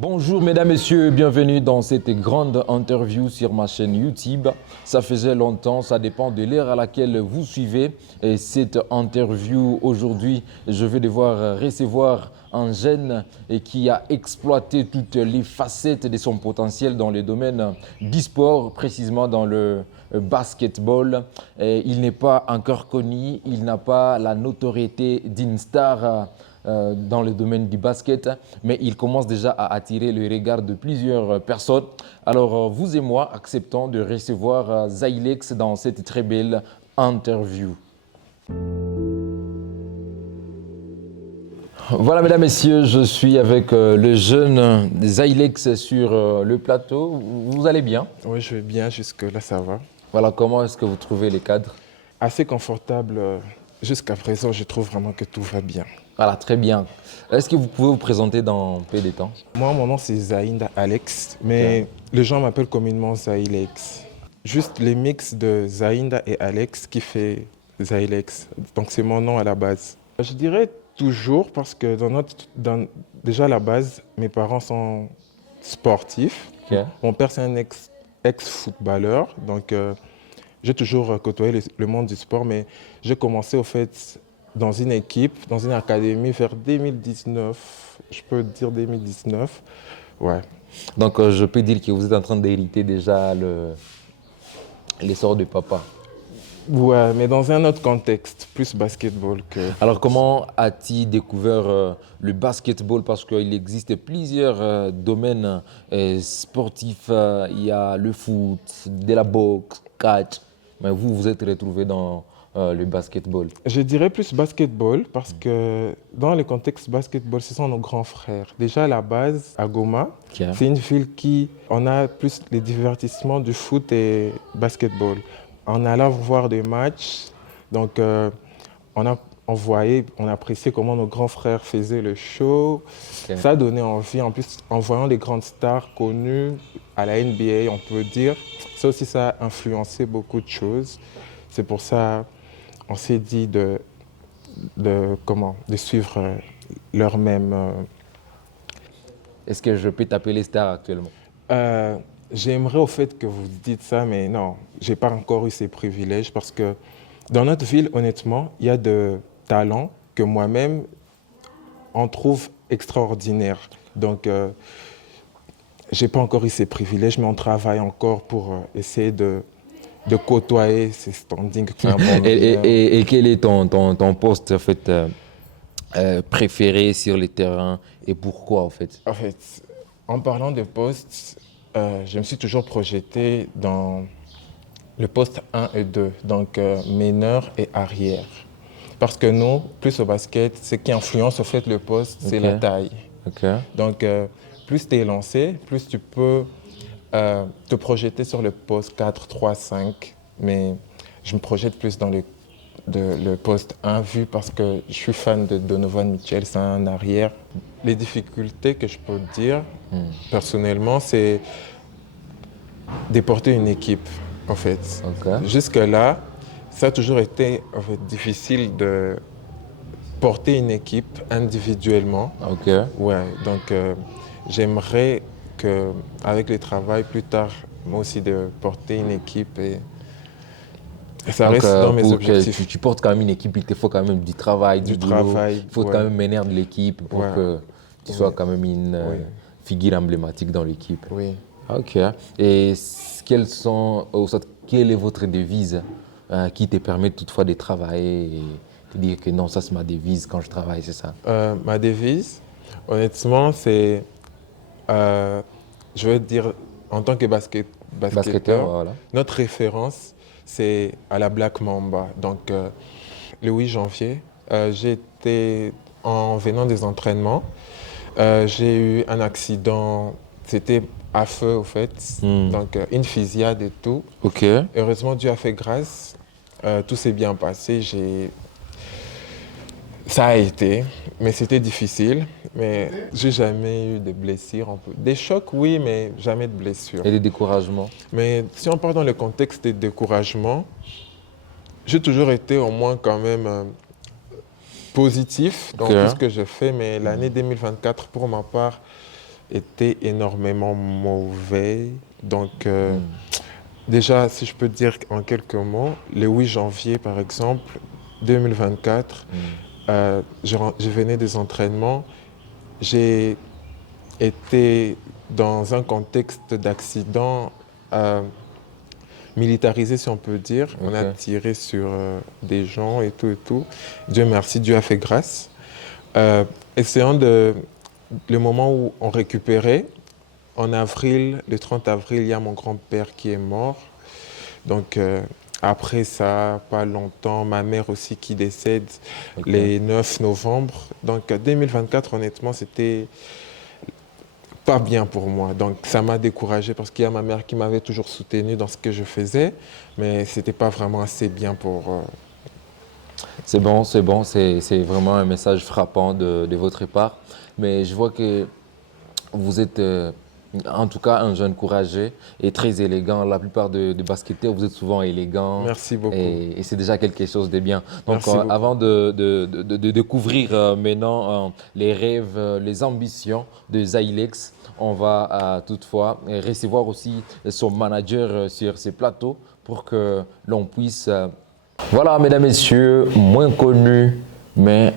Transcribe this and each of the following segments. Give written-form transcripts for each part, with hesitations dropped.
Bonjour mesdames, messieurs, bienvenue dans cette grande interview sur ma chaîne YouTube. Ça faisait longtemps, ça dépend de l'heure à laquelle vous suivez et cette interview. Aujourd'hui, je vais devoir recevoir un jeune qui a exploité toutes les facettes de son potentiel dans le domaine du sport, précisément dans le basketball. Et il n'est pas encore connu, il n'a pas la notoriété d'une star dans le domaine du basket, mais il commence déjà à attirer le regard de plusieurs personnes. Alors, vous et moi acceptons de recevoir Zylex dans cette très belle interview. Voilà, mesdames, messieurs, je suis avec le jeune Zylex sur le plateau. Vous allez bien? Oui, je vais bien, jusque-là, ça va. Voilà, comment est-ce que vous trouvez les cadres? Assez confortable. Jusqu'à présent, je trouve vraiment que tout va bien. Voilà, très bien. Est-ce que vous pouvez vous présenter dans peu de temps? Moi, mon nom, c'est Zaïnda Alex, mais les gens m'appellent communément Zylex. Juste les mix de Zaïnda et Alex qui fait Zylex. Donc, c'est mon nom à la base. Je dirais toujours parce que déjà à la base, mes parents sont sportifs. Ok. Mon père, c'est un ex-footballeur. Donc, j'ai toujours côtoyé le monde du sport, mais j'ai commencé au fait dans une équipe, dans une académie vers 2019. Je peux dire 2019. Ouais. Donc, je peux dire que vous êtes en train d'hériter déjà l'essor de papa. Ouais, mais dans un autre contexte, plus basketball que... Alors, comment as-tu découvert le basketball? Parce qu'il existe plusieurs domaines sportifs. Il y a le foot, de la boxe, catch. Mais vous, vous êtes retrouvé dans le basketball. Je dirais plus basketball parce que dans le contexte basketball, ce sont nos grands frères. Déjà à la base, à Goma, Ok. c'est une ville qui, on a plus les divertissements du foot et basketball. En allant voir des matchs, donc on voyait, on appréciait comment nos grands frères faisaient le show. Ok. Ça donnait envie, en plus en voyant les grandes stars connues à la NBA, on peut dire. Ça aussi, ça a influencé beaucoup de choses. C'est pour ça on s'est dit de suivre leur même... Est-ce que je peux t'appeler star actuellement? J'aimerais au fait que vous dites ça, mais non, j'ai pas encore eu ces privilèges parce que dans notre ville, honnêtement, il y a de talents que moi-même, on trouve extraordinaires. Donc, j'ai pas encore eu ces privilèges, mais on travaille encore pour essayer de côtoyer ces standings. Et quel est ton poste en fait, préféré sur le terrain et pourquoi en fait? En fait, en parlant de postes, je me suis toujours projeté dans le poste 1 et 2, donc meneur et arrière. Parce que nous, plus au basket, ce qui influence au fait le poste, c'est Ok. la taille. Ok. Donc, plus tu es lancé, plus tu peux te projeter sur le poste 4, 3, 5. Mais je me projette plus dans le poste 1 vu parce que je suis fan de Donovan Mitchell, c'est un arrière. Les difficultés que je peux dire personnellement, c'est de porter une équipe en fait. Ok. Jusque-là, ça a toujours été en fait, difficile de porter une équipe individuellement. Ok. Ouais, donc j'aimerais qu'avec le travail plus tard, moi aussi de porter une équipe et ça Donc, reste dans mes pour objectifs. que tu portes quand même une équipe, il te faut quand même du travail, du boulot. travail, Il faut ouais. quand même mener de l'équipe pour Ouais. que tu sois Oui. quand même une Oui. figure emblématique dans l'équipe. Oui. Ok. Et quelle est votre devise qui te permet toutefois de travailler et de dire que non, ça c'est ma devise quand je travaille, c'est ça? Ma devise, honnêtement, c'est, je vais dire, en tant que basketteur, Voilà. notre référence, c'est à la Black Mamba. Donc, le 8 janvier, j'étais en venant des entraînements, j'ai eu un accident, c'était à feu au fait, donc une fusillade et tout. Ok. Heureusement, Dieu a fait grâce, tout s'est bien passé, ça a été, mais c'était difficile. Mais j'ai jamais eu de blessures. Des chocs, oui, mais jamais de blessures. Et des découragements? Mais si on part dans le contexte des découragements, j'ai toujours été au moins quand même positif dans Ok. tout ce que je fais. Mais l'année 2024, pour ma part, été énormément mauvais. Donc, déjà, si je peux dire en quelques mots, le 8 janvier, par exemple, 2024, je venais des entraînements. J'ai été dans un contexte d'accident militarisé, si on peut dire. Ok. On a tiré sur des gens et tout et tout. Dieu merci, Dieu a fait grâce. Essayant le moment où on récupérait, en avril, le 30 avril, il y a mon grand-père qui est mort. Donc, après ça, pas longtemps, ma mère aussi qui décède les 9 novembre. Donc, 2024, honnêtement, c'était pas bien pour moi. Donc, ça m'a découragé parce qu'il y a ma mère qui m'avait toujours soutenu dans ce que je faisais, mais c'était pas vraiment assez bien pour... C'est bon, c'est vraiment un message frappant de votre part. Mais je vois que vous êtes en tout cas un jeune courageux et très élégant. La plupart des basketteurs, vous êtes souvent élégants. Merci beaucoup. Et c'est déjà quelque chose de bien. Donc, Merci beaucoup. avant de découvrir maintenant les rêves, les ambitions de Zylex, on va toutefois recevoir aussi son manager sur ces plateaux pour que l'on puisse... Voilà, mesdames, messieurs, moins connu, mais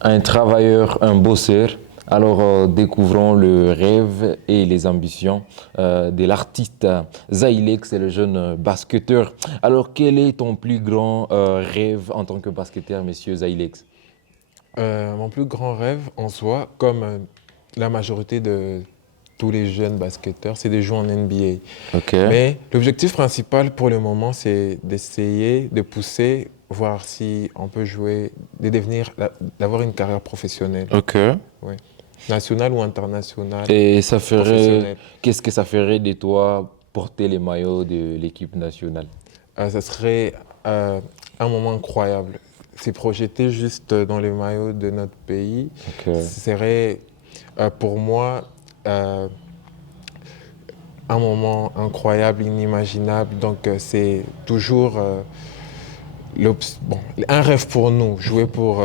un travailleur, un bosseur. Alors, découvrons le rêve et les ambitions de l'artiste Zylex, c'est le jeune basketteur. Alors, quel est ton plus grand rêve en tant que basketteur, monsieur Zylex? Mon plus grand rêve en soi, comme la majorité de tous les jeunes basketteurs, c'est de jouer en NBA. Ok. Mais l'objectif principal pour le moment, c'est d'essayer de pousser, voir si on peut jouer, d'avoir une carrière professionnelle, Ok. ouais. Nationale ou internationale. Et ça ferait, Professionnelle. qu'est-ce que ça ferait de toi porter les maillots de l'équipe nationale? Ça serait un moment incroyable. C'est projeté juste dans les maillots de notre pays. Ok. Ce serait pour moi un moment incroyable, inimaginable. Donc c'est toujours un rêve pour nous, jouer pour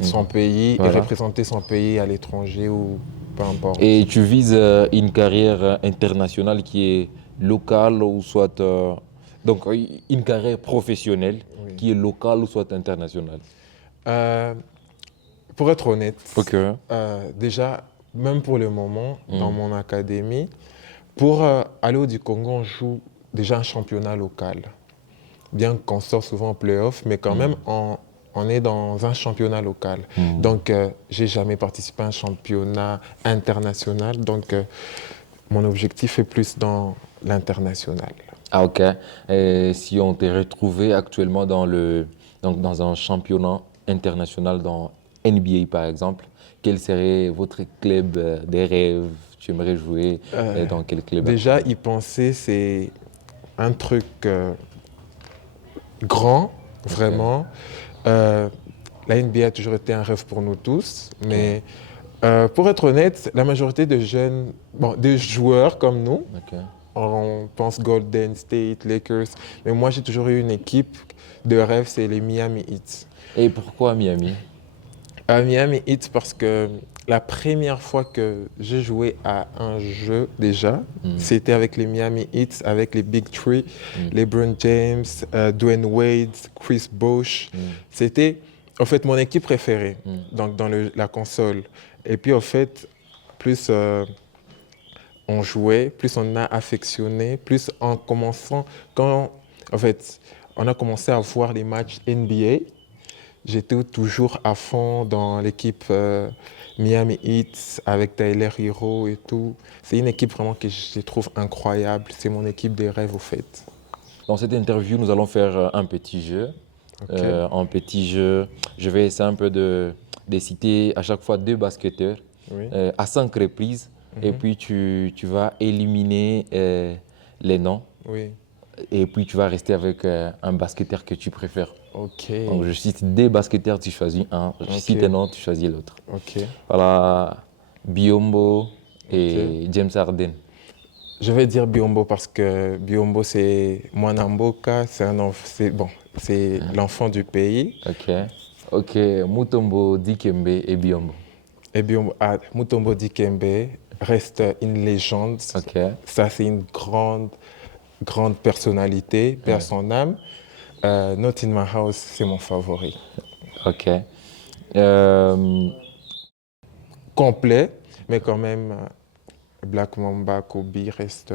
son pays Voilà. et représenter son pays à l'étranger ou peu importe. Et tu vises une carrière internationale qui est locale ou soit... donc, une carrière professionnelle Oui. qui est locale ou soit internationale. Pour être honnête, Ok. déjà, même pour le moment, dans mon académie, pour aller du Congo, on joue déjà un championnat local. Bien qu'on sort souvent en play-off, mais quand même, on est dans un championnat local. Donc, j'ai jamais participé à un championnat international. Donc, mon objectif est plus dans l'international. Ah, ok. Et si on t'est retrouvé actuellement dans un championnat international, dans NBA par exemple, quel serait votre club des rêves? Tu aimerais jouer dans quel club? Déjà, y penser, c'est un truc grand, vraiment. La NBA a toujours été un rêve pour nous tous, mais pour être honnête, la majorité des jeunes, des joueurs comme nous, Ok. on pense Golden State, Lakers, mais moi j'ai toujours eu une équipe de rêve, c'est les Miami Heat. Et pourquoi Miami? Miami Heat parce que la première fois que j'ai joué à un jeu déjà, c'était avec les Miami Heat, avec les Big Three, LeBron James, Dwayne Wade, Chris Bosh. C'était en fait mon équipe préférée donc dans la console. Et puis en fait, plus on jouait, plus on a affectionné, plus en commençant, quand en fait on a commencé à voir les matchs NBA, j'étais toujours à fond dans l'équipe Miami Heat avec Tyler Hero et tout. C'est une équipe vraiment que je trouve incroyable. C'est mon équipe des rêves au fait. Dans cette interview, nous allons faire un petit jeu. Ok. Un petit jeu. Je vais essayer un peu de citer à chaque fois deux basketteurs Oui. à 5 reprises. Et puis tu vas éliminer les noms. Oui. Et puis tu vas rester avec un basketteur que tu préfères. Ok. Donc je cite des basketteurs, tu choisis un. Je cite un nom, tu choisis l'autre. Ok. Voilà, Biombo et James Harden. Je vais dire Biombo parce que Biombo c'est Mwanamboka, c'est l'enfant du pays. Ok, Mutombo, Dikembe et Biombo. Et Biombo, Mutombo Dikembe, reste une légende. Ok. Ça, c'est une grande personnalité, paix à son âme. Not in My House, c'est mon favori. Ok. Euh, Complet, mais quand même, Black Mamba, Kobe reste.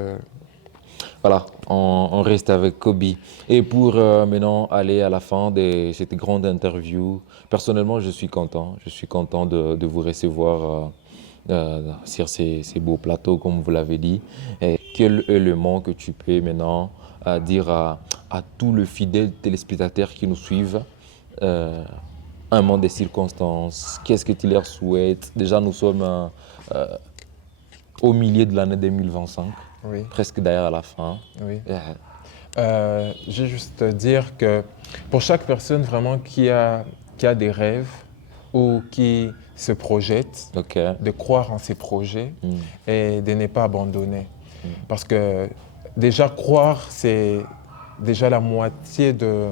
voilà, on reste avec Kobe. Et pour maintenant aller à la fin de cette grande interview, personnellement, je suis content. Je suis content de vous recevoir sur ces beaux plateaux, comme vous l'avez dit. Et quel élément que tu peux maintenant dire à tous les fidèles téléspectateurs qui nous suivent un monde des circonstances, qu'est-ce que tu leur souhaites? Déjà, nous sommes au milieu de l'année 2025, Oui, presque derrière à la fin. oui. Je vais juste dire que pour chaque personne vraiment qui a des rêves ou qui se projette, Ok. de croire en ses projets Mm. et de ne pas abandonner. Parce que déjà croire, c'est déjà la moitié de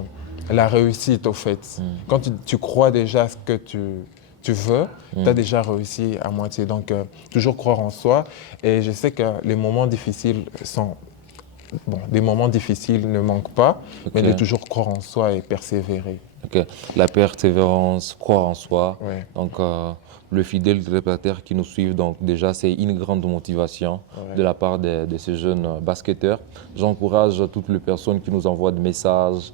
la réussite au fait. Quand tu crois déjà à ce que tu veux, tu as déjà réussi à moitié. Donc toujours croire en soi. Et je sais que les moments difficiles sont... Bon, des moments difficiles ne manquent pas, mais de toujours croire en soi et persévérer. Ok. La persévérance, croire en soi. Ouais. Donc, le fidèle téléspectateur qui nous suit, donc déjà, c'est une grande motivation Ouais. de la part de ces jeunes basketteurs. J'encourage toutes les personnes qui nous envoient des messages,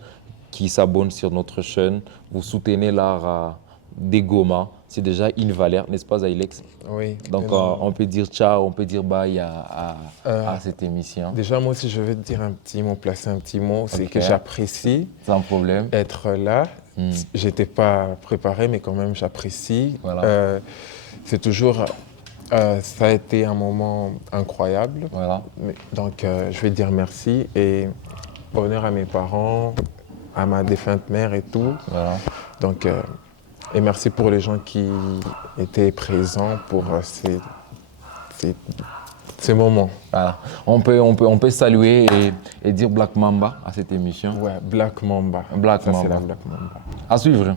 qui s'abonnent sur notre chaîne. Vous soutenez l'art des Goma. C'est déjà une valeur, n'est-ce pas, Ailex? Oui. Donc, on peut dire ciao, on peut dire bye à cette émission. Déjà, moi aussi, je vais te dire un petit mot, placer un petit mot. C'est Ok. que j'apprécie Sans problème. être là. J'étais pas préparé, mais quand même, j'apprécie. Voilà. C'est toujours... ça a été un moment incroyable. Voilà. Donc, je vais dire merci et honneur à mes parents, à ma défunte mère et tout. Voilà. Donc, et merci pour les gens qui étaient présents pour ces moments. Voilà. On peut saluer et dire Black Mamba à cette émission. Ouais, Black Mamba. Black Ça, c'est Mamba. la Black Mamba. À suivre.